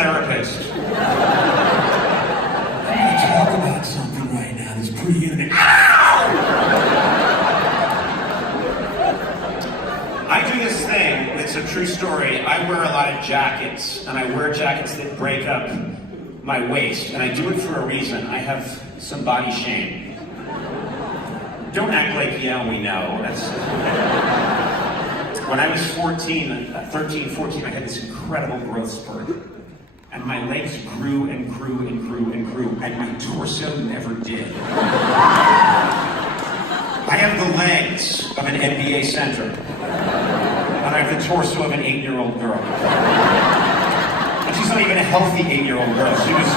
therapist. I'm going to talk about something right now that's pretty intimate. I do this thing that's a true story. I wear a lot of jackets, and I wear jackets that break up my waist, and I do it for a reason. I have some body shame. Don't act like, yeah, we know. When I was 13, 14, I had this incredible growth spurt. And my legs grew and grew and grew and grew, and my torso never did. I have the legs of an NBA center, and I have the torso of an 8-year-old girl. And she's not even a healthy 8-year-old girl. She was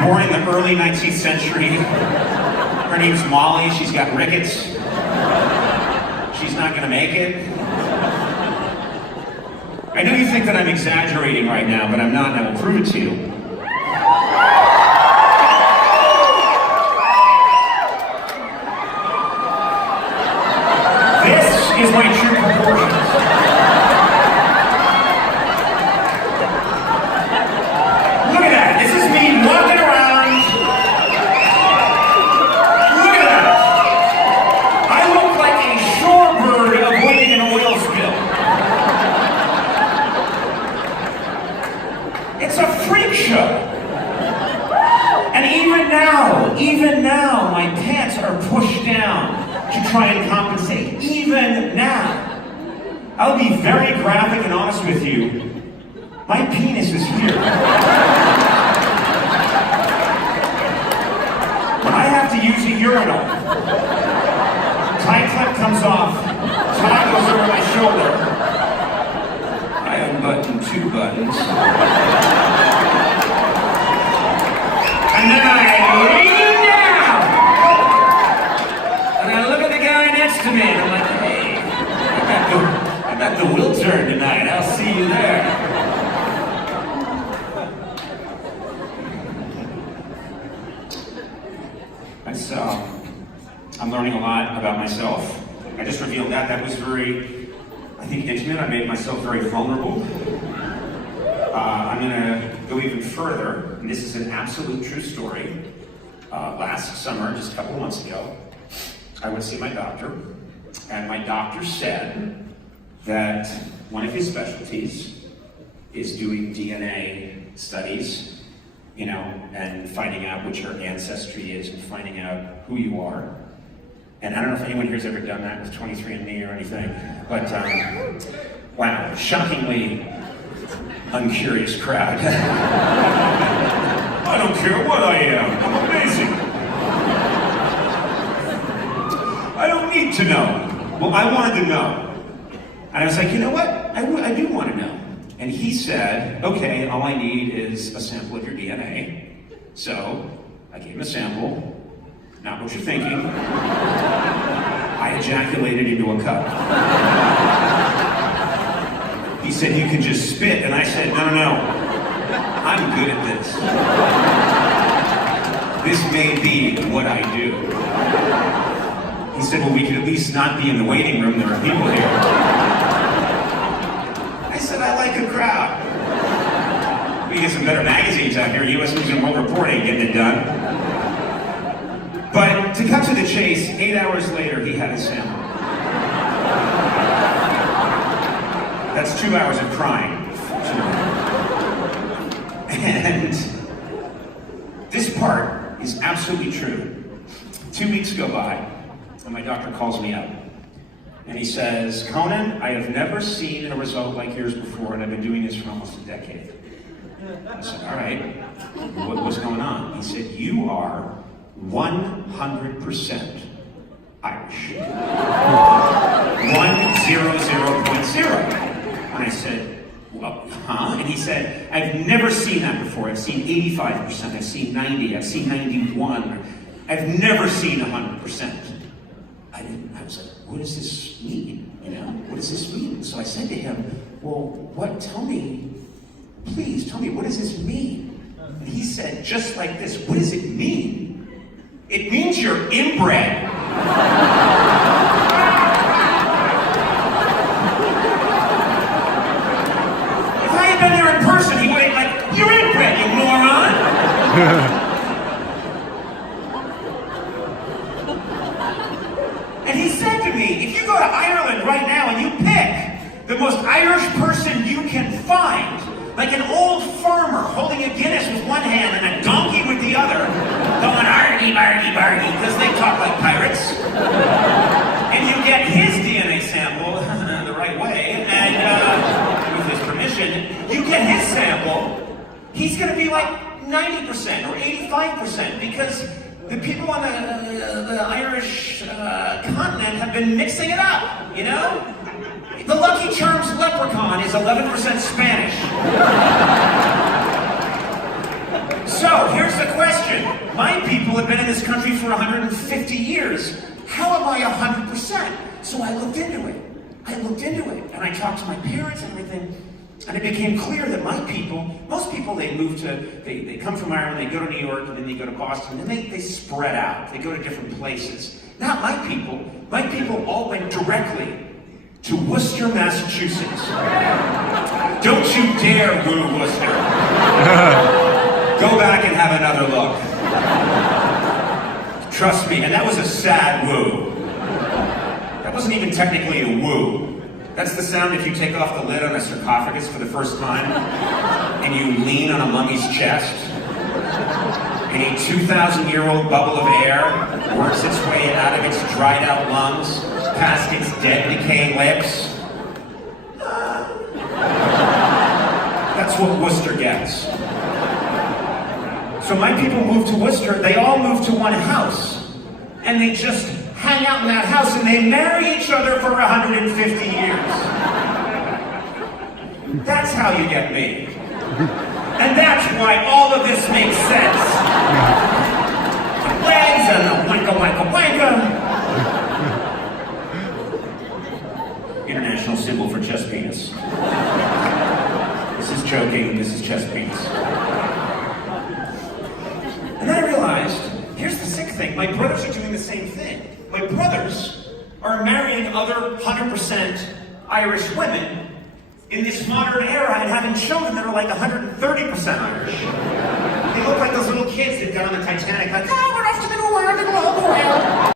born in the early 19th century. Her name's Molly. She's got rickets. She's not gonna make it. I know you think that I'm exaggerating right now, but I'm not, and I will prove it to you. This is my true proportions. Look at that. This is me walking around. Look at that. I look like a shorebird avoiding an oil spill. It's a freak show. And even now, my pants are pushed down to try and compensate. Even now. I'll be very graphic and honest with you. My penis is here. When I have to use a urinal, tie clip comes off, tie goes over my shoulder. I unbutton 2 buttons. And then I lean down! And I look at the guy next to me and I'm like, hey, I got the will turn tonight. I'll see you there. So, I'm learning a lot about myself. I just revealed that. That was very, I think, intimate. I made myself very vulnerable. I'm going to go even further, and this is an absolute true story. Last summer, just a couple of months ago, I went to see my doctor, and my doctor said that one of his specialties is doing DNA studies, you know, and finding out what your ancestry is and finding out who you are. And I don't know if anyone here's ever done that with 23andMe or anything, but wow, shockingly uncurious crowd. I don't care what I am, I'm amazing. I don't need to know. Well, I wanted to know. And I was like, you know what? I do want to know. And he said, okay, all I need is a sample of your DNA. So I gave him a sample, not what you're thinking. I ejaculated into a cup. He said, you can just spit. And I said, no. I'm good at this. This may be what I do. He said, well, we could at least not be in the waiting room. There are people here. I said, I like a crowd. We get some better magazines out here. U.S. News and World Report ain't getting it done. But to cut to the chase, 8 hours later, he had a sample. That's 2 hours of crying. And this part is absolutely true. 2 weeks go by, and my doctor calls me up. And he says, Conan, I have never seen a result like yours before, and I've been doing this for almost a decade. I said, all right, what's going on? He said, you are 100% Irish. 100.0. And I said, well, huh? And he said, I've never seen that before. I've seen 85%, I've seen 90, I've seen 91. I've never seen 100%. I was like, what does this mean? You know, what does this mean? So I said to him, well, tell me, please tell me, what does this mean? And he said, just like this, what does it mean? It means you're inbred. If I had been there in person, he would have been like, you're inbred. And he said to me, if you go to Ireland right now and you pick the most Irish person you can find, like an old farmer holding a Guinness with one hand and a donkey with the other, going argy, bargy, bargy, because they talk like pirates, and you get his DNA sample the right way, and with his permission, you get his sample, he's going to be like 90% or 85%, because the people on the Irish continent have been mixing it up, you know? The Lucky Charms leprechaun is 11% Spanish. So, here's the question. My people have been in this country for 150 years. How am I 100%? So I looked into it. And I talked to my parents and everything. And it became clear that my people, most people, they come from Ireland, they go to New York, and then they go to Boston, and they spread out. They go to different places. Not my people. My people all went directly to Worcester, Massachusetts. Don't you dare woo Worcester. Go back and have another look. Trust me, and that was a sad woo. That wasn't even technically a woo. That's the sound if you take off the lid on a sarcophagus for the first time, and you lean on a mummy's chest, and a 2,000-year-old bubble of air works its way out of its dried-out lungs, past its dead, decaying lips. That's what Worcester gets. So my people moved to Worcester, they all moved to one house, and they just hang out in that house, and they marry each other for 150 years. That's how you get me. And that's why all of this makes sense. The legs and the wanka wanka wanka. International symbol for chest penis. This is joking, this is chest penis. And then I realized, here's the sick thing, my brothers are doing the same thing. My brothers are marrying other 100% Irish women in this modern era and having children that are like 130% Irish. They look like those little kids that got on the Titanic like, oh, we're off to the new world, the global world.